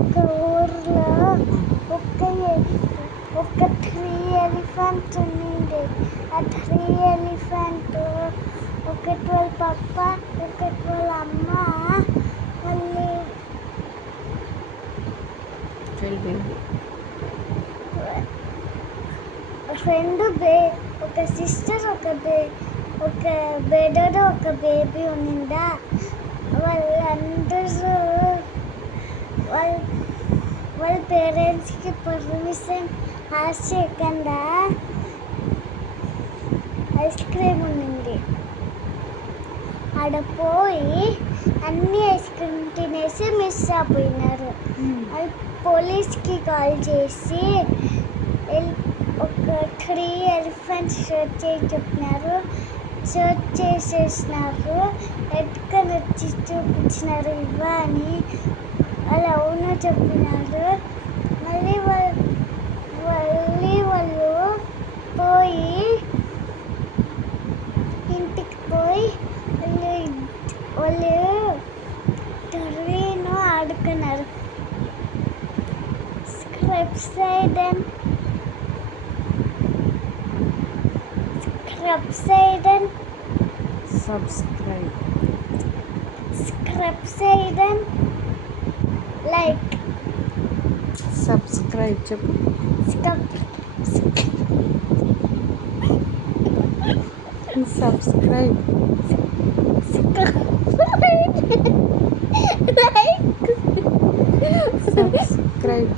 ఒక ఊర్లో ఒక ఒక 3 ఎలిఫెంట్స్ ఉండింది. ఆ 3 ఎలిఫెంట్ ఒకటి వాళ్ళ పప్ప, ఒకటి వాళ్ళ అమ్మ, మళ్ళీ రెండు ఒక సిస్టర్, ఒక బెడర్, ఒక బేబీ ఉన్నిందా. వాళ్ళందరూ వాళ్ళ పేరెంట్స్కి పర్మిషన్ ఆశ చేయకుండా ఐస్ క్రీమ్ ఉన్నింది. ఆడ పోయి అన్ని ఐస్ క్రీమ్ తినేసి మిస్ అయిపోయినారు. వాళ్ళు పోలీస్కి కాల్ చేసి ఒక 3 ఎలిఫెంట్స్ సర్చ్ చేసి చెప్పినారు. సర్చ్ చేసేసినారు. ఎత్తుకొని వచ్చి చూపించినారు ఇవ్వ అని. వాళ్ళు అవును చెప్పినారు. మళ్ళీ వాళ్ళు పోయి ఇంటికి పోయి వాళ్ళు టర్రీను ఆడుకున్నారు. సబ్స్క్రైబ్ లైక్ సబ్స్క్రైబ్ చెప్పు. Subscribe subscribe